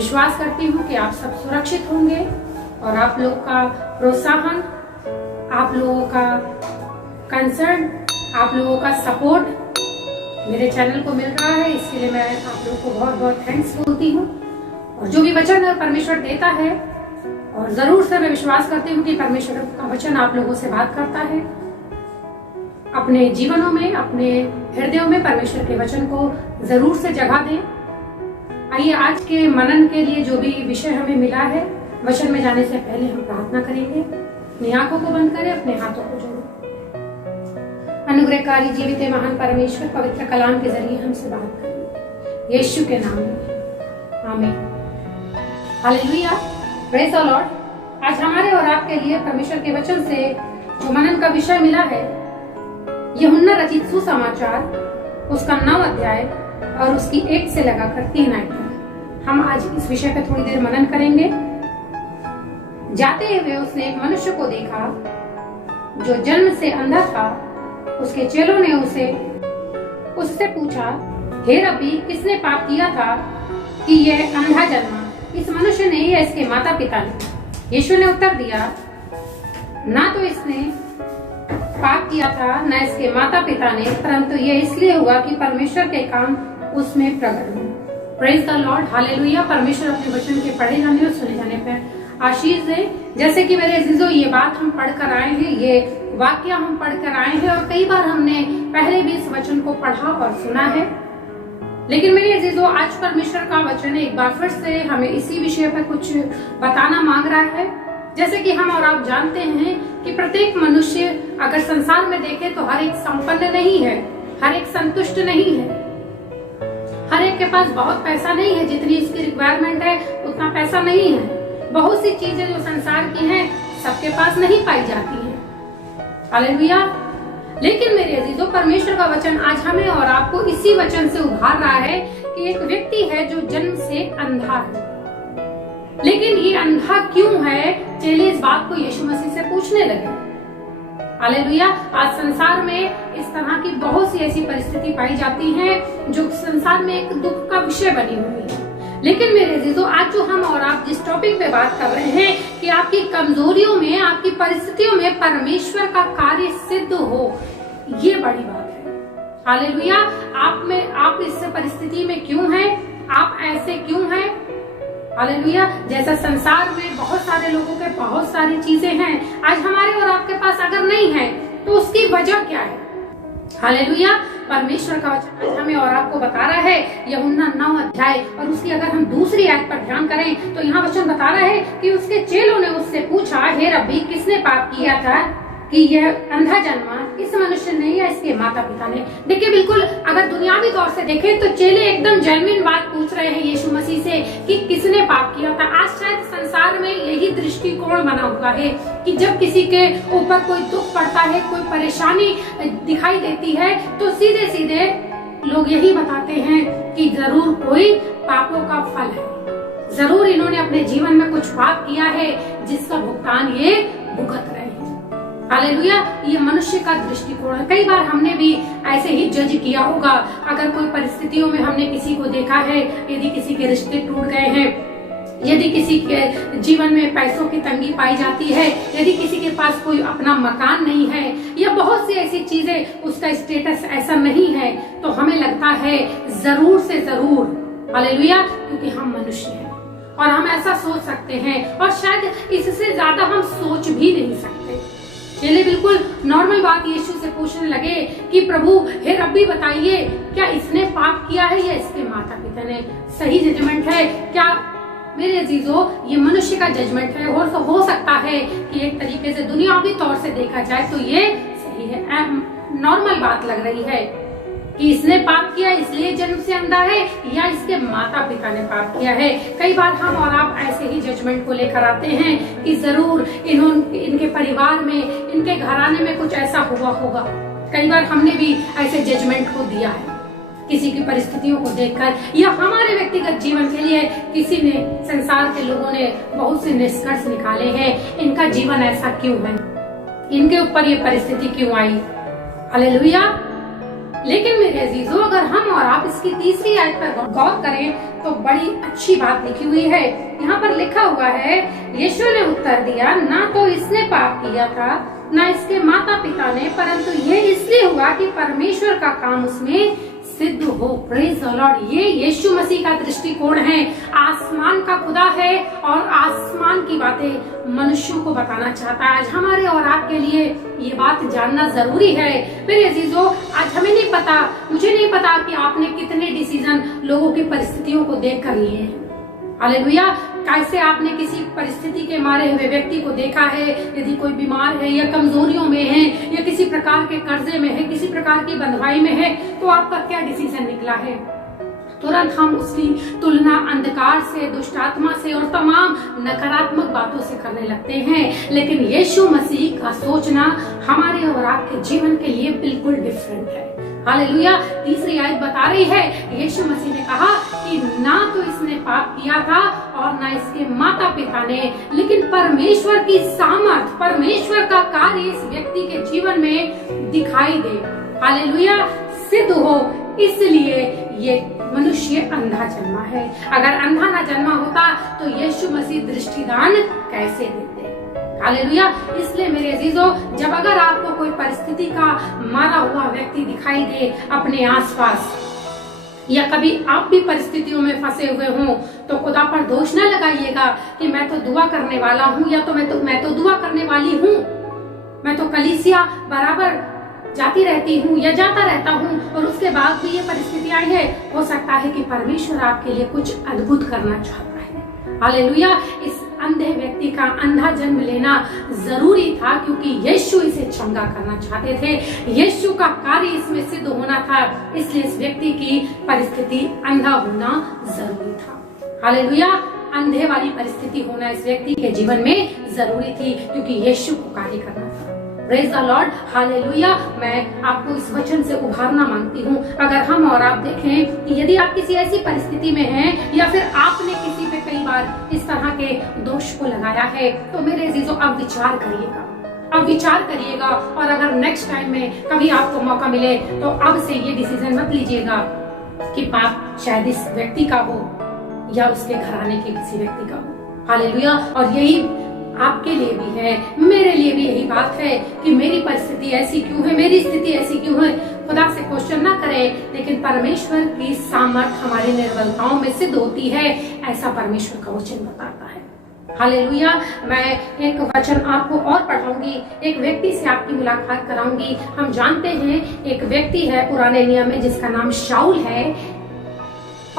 विश्वास करती हूँ कि आप सब सुरक्षित होंगे और आप लोग का प्रोत्साहन, आप लोगों का कंसर्न, आप लोगों का सपोर्ट मेरे चैनल को मिल रहा है। इसके लिए मैं आप लोगों को बहुत बहुत थैंक्स बोलती हूँ। और जो भी वचन परमेश्वर देता है, और जरूर से मैं विश्वास करती हूँ कि परमेश्वर का वचन आप लोगों से बात करता है। अपने जीवनों में, अपने हृदयों में परमेश्वर के वचन को जरूर से जगह दें। आइए आज के मनन के लिए जो भी विषय हमें मिला है, वचन में जाने से पहले हम प्रार्थना करेंगे। अपनी आंखों को बंद करें, अपने हाथों को जोड़ें। अनुग्रहकारी जीवित महान परमेश्वर, पवित्र कलाम के जरिए हमसे बात करें यीशु के नाम में, आमीन। Hallelujah, praise the Lord. आज हमारे और आपके लिए परमेश्वर के वचन से जो मनन का विषय मिला है, यूहन्ना रचित सुसमाचार उसका 9 अध्याय और उसकी 1 से लगाकर 3 आयत तक। हम आज इस विषय पर थोड़ी देर मनन करेंगे। जाते हुए उसने एक मनुष्य को देखा जो जन्म से अंधा था। उसके चेलों ने उससे पूछा, हे रब्बी, किसने पाप किया था कि यह अंधा जन्मा, इस मनुष्य ने या इसके माता पिता ने? यीशु ने उत्तर दिया, ना तो इसने पाप किया था न इसके माता पिता ने, परंतु यह इसलिए हुआ कि परमेश्वर के काम उसमें प्रकट हो। Praise the Lord, hallelujah. परमेश्वर अपने वचन के पढ़े जाने और सुने जाने पर आशीष दे। जैसे कि मेरे अजीजों, ये बात हम पढ़कर आए हैं, ये वाक्य हम पढ़कर आए हैं और कई बार हमने पहले भी इस वचन को पढ़ा और सुना है। लेकिन मेरे अजीजों, आज परमेश्वर का वचन एक बार फिर से हमें इसी विषय पर कुछ बताना मांग रहा है। जैसे कि हम और आप जानते हैं कि प्रत्येक मनुष्य अगर संसार में देखे तो हर एक संपन्न नहीं है, हर एक संतुष्ट नहीं है, हर एक के पास बहुत पैसा नहीं है, जितनी इसकी रिक्वायरमेंट है उतना पैसा नहीं है। बहुत सी चीजें जो संसार की हैं सबके पास नहीं पाई जाती हैं। हालेलुया। लेकिन मेरे अजीजों, परमेश्वर का वचन आज हमें और आपको इसी वचन से उभार रहा है कि एक व्यक्ति है जो जन्म से अंधा है। लेकिन ये अंधा क्यों है? चेले इस बात को यीशु मसीह से पूछने लगे। हालेलुया। आज संसार में इस तरह की बहुत सी ऐसी परिस्थिति पाई जाती हैं जो संसार में एक दुख का विषय बनी हुई है। लेकिन मेरे अजीजों, आज जो हम और आप जिस टॉपिक पे बात कर रहे हैं कि आपकी कमजोरियों में, आपकी परिस्थितियों में परमेश्वर का कार्य सिद्ध हो, ये बड़ी बात है। हालेलुया। आप इस परिस्थिति में क्यों हैं? आप ऐसे क्यों हैं? हालेलुया। जैसा संसार में बहुत सारे लोगों के बहुत सारी चीजें हैं, आज हमारे और आपके पास अगर नहीं है तो उसकी वजह क्या है? हालेलुया। परमेश्वर का वचन आज हमें और आपको बता रहा है, यूहन्ना 9 अध्याय और उसकी अगर हम दूसरी आयत पर ध्यान करें तो यहाँ वचन बता रहा है कि उसके चेलों ने उससे पूछा, हे रब्बी, किसने पाप किया था कि यह अंधा जन्मा, इस मनुष्य ने या इसके माता पिता ने? देखिए, बिल्कुल अगर दुनियावी तौर से देखें तो चेले एकदम जेन्युइन बात पूछ रहे हैं यीशु मसीह से कि किसने पाप किया था। आज शायद संसार में यही दृष्टिकोण बना हुआ है कि जब किसी के ऊपर कोई दुख पड़ता है, कोई परेशानी दिखाई देती है, तो सीधे सीधे लोग यही बताते हैं कि जरूर कोई पापों का फल है, जरूर इन्होंने अपने जीवन में कुछ पाप किया है जिसका भुगतान ये भुगत रहे हैं। हालेलुया। ये मनुष्य का दृष्टिकोण है। कई बार हमने भी ऐसे ही जज किया होगा। अगर कोई परिस्थितियों में हमने किसी को देखा है, यदि किसी के रिश्ते टूट गए हैं, यदि किसी के जीवन में पैसों की तंगी पाई जाती है, यदि किसी के पास कोई अपना मकान नहीं है, या बहुत सी ऐसी चीजें, उसका स्टेटस ऐसा नहीं है, तो हमें लगता है जरूर से जरूर, हालेलुया, क्योंकि हम मनुष्य हैं और हम ऐसा सोच सकते हैं और शायद इससे ज्यादा हम सोच भी नहीं सकते। चेले बिल्कुल नॉर्मल बात यीशु से पूछने लगे कि प्रभु, हे रब्बी, बताइए, क्या इसने पाप किया है या इसके माता पिता ने? सही जजमेंट है क्या? मेरे अजीजों, ये मनुष्य का जजमेंट है और तो हो सकता है कि एक तरीके से दुनियावी तौर से देखा जाए तो ये सही है, नॉर्मल बात लग रही है कि इसने पाप किया इसलिए जन्म से अंधा है या इसके माता पिता ने पाप किया है। कई बार हम और आप ऐसे ही जजमेंट को लेकर आते हैं कि जरूर इनके परिवार में, इनके घराने में कुछ ऐसा हुआ होगा। कई बार हमने भी ऐसे जजमेंट को दिया है किसी की परिस्थितियों को देखकर, या हमारे व्यक्तिगत जीवन के लिए किसी ने, संसार के लोगों ने बहुत से निष्कर्ष निकाले हैं, इनका जीवन ऐसा क्यों है, इनके ऊपर ये परिस्थिति क्यों आई। हालेलुया। लेकिन मेरे अजीजों, अगर हम और आप इसकी तीसरी आयत पर गौर करें तो बड़ी अच्छी बात लिखी हुई है। यहाँ पर लिखा हुआ है, यीशु ने उत्तर दिया, ना तो इसने पाप किया था ना इसके माता पिता ने, परंतु ये इसलिए हुआ कि परमेश्वर का काम उसमें सिद्ध हो। Praise the Lord. ये यीशु मसीह का दृष्टिकोण है। आसमान का खुदा है और आसमान की बातें मनुष्यों को बताना चाहता है। आज हमारे और आपके लिए ये बात जानना जरूरी है। मेरे अजीजों, आज हमें नहीं पता, मुझे नहीं पता कि आपने कितने डिसीजन लोगों की परिस्थितियों को देख कर लिए हैं। हालेलुया। कैसे आपने किसी परिस्थिति के मारे हुए व्यक्ति को देखा है, यदि कोई बीमार है या कमजोरियों में है या किसी प्रकार के कर्जे में है, किसी प्रकार की बंधुआई में है, तो आपका क्या डिसीजन निकला है? तुरंत हम उसकी तुलना अंधकार से, दुष्ट आत्मा से और तमाम नकारात्मक बातों से करने लगते हैं। लेकिन यीशु मसीह का सोचना हमारे और आपके जीवन के लिए बिल्कुल डिफरेंट है। हालेलुया। तीसरी आयत बता रही है, यीशु मसीह ने कहा कि ना तो इसने पाप किया था और ना इसके माता पिता ने, लेकिन परमेश्वर की सामर्थ, परमेश्वर का कार्य इस व्यक्ति के जीवन में दिखाई दे। हालेलुया। सिद्ध हो, इसलिए ये मनुष्य अंधा जन्मा है। अगर अंधा ना जन्मा होता तो यीशु मसीह दृष्टिदान कैसे देते? हालेलुया। इसलिए मेरे अजीजों, जब अगर आपको कोई परिस्थिति का मारा हुआ व्यक्ति दिखाई दे अपने आसपास, या कभी आप भी परिस्थितियों में फंसे हुए हों, तो खुदा पर दोष न लगाइएगा कि मैं तो दुआ करने वाला हूँ, या तो मैं तो दुआ करने वाली हूँ, मैं तो कलीसिया बराबर जाती रहती हूँ या जाता रहता हूँ, और उसके बाद भी ये परिस्थिति आई है। हो सकता है कि परमेश्वर आपके लिए कुछ अद्भुत करना चाहता है। हालेलुया। इस अंधे व्यक्ति का अंधा जन्म लेना जरूरी था, क्योंकि यीशु इसे चंगा करना चाहते थे। यीशु का कार्य इसमें सिद्ध होना था, इसलिए इस व्यक्ति की परिस्थिति अंधा होना जरूरी था। हालेलुया। अंधे वाली परिस्थिति होना इस व्यक्ति के जीवन में जरूरी थी, क्योंकि यीशु को कार्य करना था। Praise the Lord. हालेलुया। मैं आपको इस वचन से उभारना मांगती हूँ। अगर हम और आप देखें कि यदि आप किसी ऐसी परिस्थिति में हैं, या फिर आपने किसी पे कई बार इस तरह के दोष को लगाया है, तो मेरे अजीजों, अब विचार करिएगा, अब विचार करिएगा। और अगर नेक्स्ट टाइम में कभी आपको मौका मिले, तो अब से ये डिसीजन मत लीजिएगा कि पाप शायद इस व्यक्ति का हो या उसके घराने के किसी व्यक्ति का हो। हालेलुया। और यही आपके लिए भी है, मेरे लिए भी यही बात है कि मेरी परिस्थिति ऐसी क्यों है, मेरी स्थिति ऐसी क्यों है। खुदा से क्वेश्चन ना करें, लेकिन परमेश्वर की सामर्थ हमारी निर्बलताओं में सिद्ध होती है, ऐसा परमेश्वर का वचन बताता है। हालेलुया। मैं एक वचन आपको और पढ़ाऊंगी, एक व्यक्ति से आपकी मुलाकात कराऊंगी। हम जानते हैं एक व्यक्ति है पुराने नियम में जिसका नाम शाऊल है,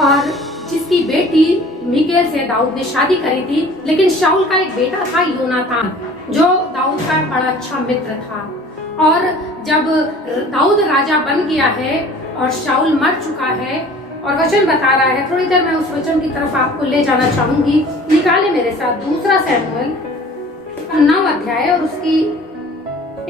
और जिसकी बेटी मीकाएल से दाऊद ने शादी करी थी। लेकिन शाऊल का एक बेटा था योनातान, जो दाऊद का बड़ा अच्छा मित्र था। और जब दाऊद राजा बन गया है और शाऊल मर चुका है, और वचन बता रहा है, थोड़ी देर मैं उस वचन की तरफ आपको ले जाना चाहूंगी। निकाले मेरे साथ 2 शमूएल 9 अध्याय और उसकी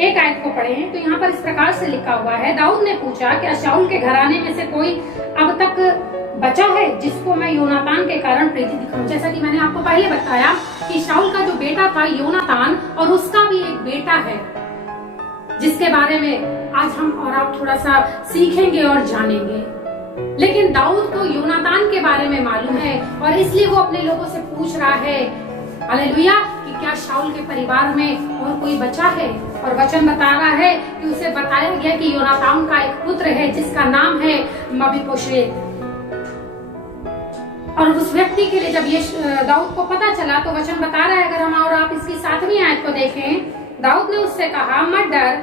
1 आयत को पढ़ें, तो यहाँ पर इस प्रकार से लिखा हुआ है, दाऊद ने पूछा, क्या शाऊल के घराने में से कोई अब तक बचा है जिसको मैं योनातान के कारण प्रीति दिखाऊं? जैसा कि मैंने आपको पहले बताया कि शाऊल का जो बेटा था योनातान, और उसका भी एक बेटा है जिसके बारे में आज हम और आप थोड़ा सा सीखेंगे और जानेंगे। लेकिन दाऊद को योनातान के बारे में मालूम है, और इसलिए वो अपने लोगों से पूछ रहा है, हालेलुया, कि क्या शाऊल के परिवार में और कोई बचा है? और वचन बता रहा है कि उसे बताया गया कि योनातान का एक पुत्र है जिसका नाम है मबीपोशेत। और उस व्यक्ति के लिए जब ये दाऊद को पता चला, तो वचन बता रहा है, अगर हम और आप इसकी 7वीं आयत को देखें, दाऊद ने उससे कहा, मत डर,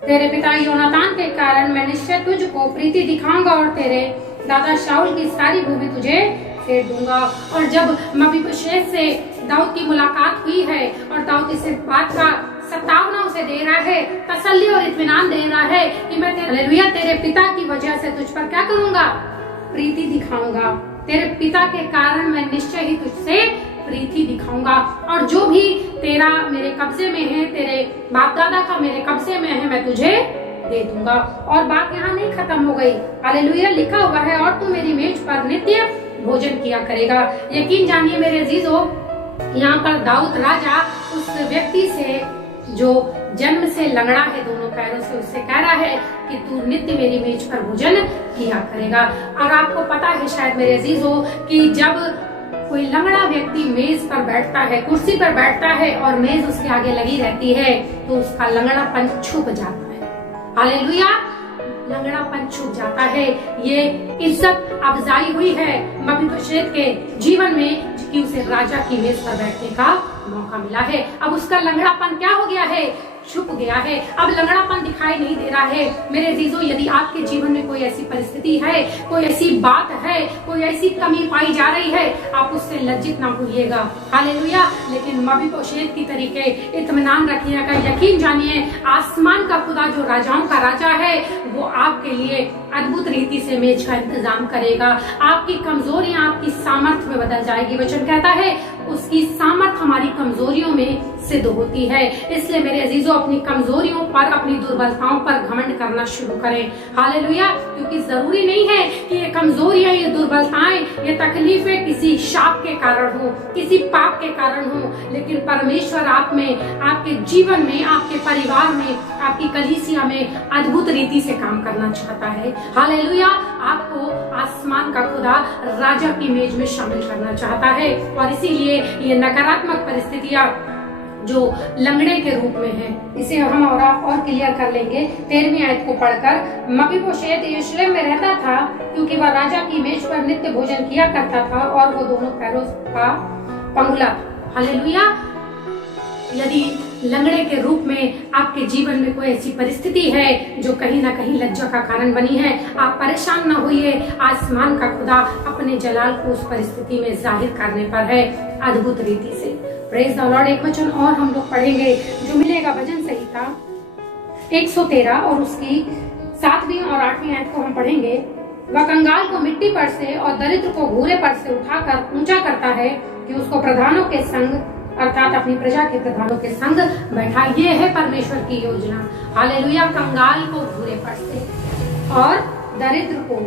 तेरे पिता योनातान के कारण मैं निश्चय तुझको प्रीति दिखाऊंगा और तेरे दादा शाऊल की सारी भूमि तुझे फेर दूंगा। और जब मबीपोशेत से दाऊद की मुलाकात हुई है, और दाऊद इस बात का सत्तावना उसे दे रहा है, तसल्ली और इत्मीनान दे रहा है कि मैं तेरे पिता की वजह से तुझ पर क्या करूंगा? प्रीति दिखाऊंगा। तेरे पिता के कारण मैं निश्चय ही तुझसे प्रीति दिखाऊंगा, और जो भी तेरा मेरे कब्जे में है, तेरे बाप दादा का मेरे कब्जे में है, मैं तुझे दे दूंगा। और बात यहाँ नहीं खत्म हो गई। हालेलुया। लिखा हुआ है, और तू मेरी मेज पर नित्य भोजन किया करेगा। यकीन जानिए मेरे अजीजों, यहाँ पर दाऊद राजा उस व्यक्ति से जो जन्म से लंगड़ा है दोनों पैरों से, उससे कह रहा है कि तू नित्य मेरी मेज पर भोजन किया करेगा। और आपको पता है शायद मेरे अजीजों कि जब कोई लंगड़ा व्यक्ति मेज पर बैठता है, कुर्सी पर बैठता है और मेज उसके आगे लगी रहती है, तो उसका लंगड़ापन छुप जाता है। हालेलुया, लंगड़ापन छुप जाता है। ये इज्जत अफजाई हुई है मपीबोशेत के जीवन में कि उसे राजा की मेज पर बैठने का मौका मिला है। अब उसका लंगड़ापन क्या हो गया है? छुप गया है। अब लंगड़ापन दिखाई नहीं दे रहा है। मेरे अजीजों, यदि आपके जीवन में कोई ऐसी परिस्थिति है, कोई ऐसी बात है, कोई ऐसी कमी पाई जा रही है, आप उससे लज्जित ना होइएगा। हालेलुया। लेकिन मपीबोशेत की तरीके इत्मीनान रखिएगा, यकीन जानिए आसमान का खुदा जो राजाओं का राजा है वो आपके लिए अद्भुत रीति से मेज का इंतजाम करेगा। आपकी कमजोरियां आपकी सामर्थ्य में बदल जाएगी। वचन कहता है उसकी सामर्थ हमारी कमजोरियों में सिद्ध होती है। इसलिए मेरे अजीजों, अपनी कमजोरियों पर, अपनी दुर्बलताओं पर घमंड करना शुरू करें। हालेलुया। क्योंकि जरूरी नहीं है कि ये कमजोरियां, ये दुर्बलताएं, ये तकलीफें किसी शाप के कारण हो, किसी पाप के कारण हो, लेकिन परमेश्वर आप में, आपके जीवन में, आपके परिवार में, आपकी कलीसिया में अद्भुत रीति से काम करना चाहता है। हालेलुया। आपको आसमान का खुदा राजा की मेज में शामिल करना चाहता है। और इसीलिए ये नकारात्मक परिस्थितियां जो लंगड़े के रूप में है, इसे हम और आप और क्लियर कर लेंगे 13वीं आयत को पढ़कर। मपीबोशेत यरूशलेम में रहता था क्योंकि वह राजा की मेज पर नित्य भोजन किया करता था और वो दोनों पैरों का पंगुला था। हालेलुया। यदि लंगड़े के रूप में आपके जीवन में कोई ऐसी परिस्थिति है जो कहीं ना कहीं लज्जा का कारण बनी है, आप परेशान ना होइए। आसमान का खुदा अपने जलाल को उस परिस्थिति में जाहिर करने पर है अद्भुत रीति से। Praise the Lord. एक वचन और हम लोग पढ़ेंगे जो मिलेगा भजन संहिता 113 और उसकी 7वीं और 8वीं आयत को हम पढ़ेंगे। वह कंगाल को मिट्टी पर से और दरिद्र को घूरे पर से उठाकर ऊंचा करता है कि उसको प्रधानों के संग, अर्थात अपनी प्रजा के प्रधानों के संग बैठा। ये है परमेश्वर की योजना। हालेलुया। कंगाल को घूरे पर से और दरिद्र को,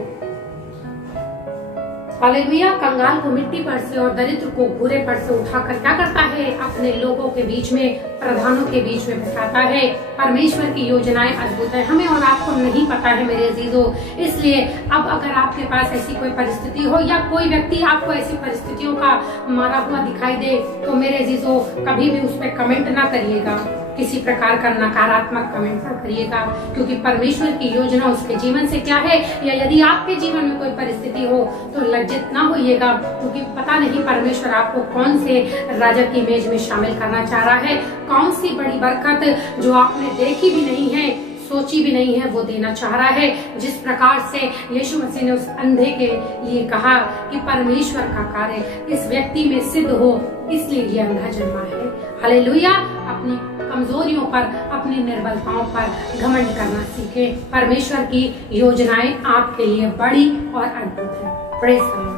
हालेलुया, कंगाल को मिट्टी पर से और दरिद्र को घूरे पर से उठाकर क्या करता है? अपने लोगों के बीच में, प्रधानों के बीच में बैठाता है। परमेश्वर की योजनाएं अद्भुत है, हमें और आपको नहीं पता है मेरे अजीजों। इसलिए अब अगर आपके पास ऐसी कोई परिस्थिति हो या कोई व्यक्ति आपको ऐसी परिस्थितियों का मारा हुआ दिखाई दे, तो मेरे अजीजों कभी भी उस पर कमेंट ना करिएगा, किसी प्रकार का नकारात्मक कमेंट ना करिएगा, क्योंकि परमेश्वर की योजना उसके जीवन से क्या है। या यदि आपके जीवन में कोई परिस्थिति हो तो लज्जित ना होइएगा, क्योंकि पता नहीं परमेश्वर आपको कौन से राजा की मेज में शामिल करना चाह रहा है, कौन सी बड़ी बरकत जो आपने देखी भी नहीं है, सोची भी नहीं है, वो देना चाह रहा है। जिस प्रकार से यीशु मसीह ने उस अंधे के लिए कहा कि परमेश्वर का कार्य इस व्यक्ति में सिद्ध हो, इसलिए ये अंधा जन्मा है। हालेलुया। अपनी कमजोरियों पर, अपनी निर्बलताओं पर घमंड करना सीखें। परमेश्वर की योजनाएं आपके लिए बड़ी और अद्भुत है। Praise the Lord.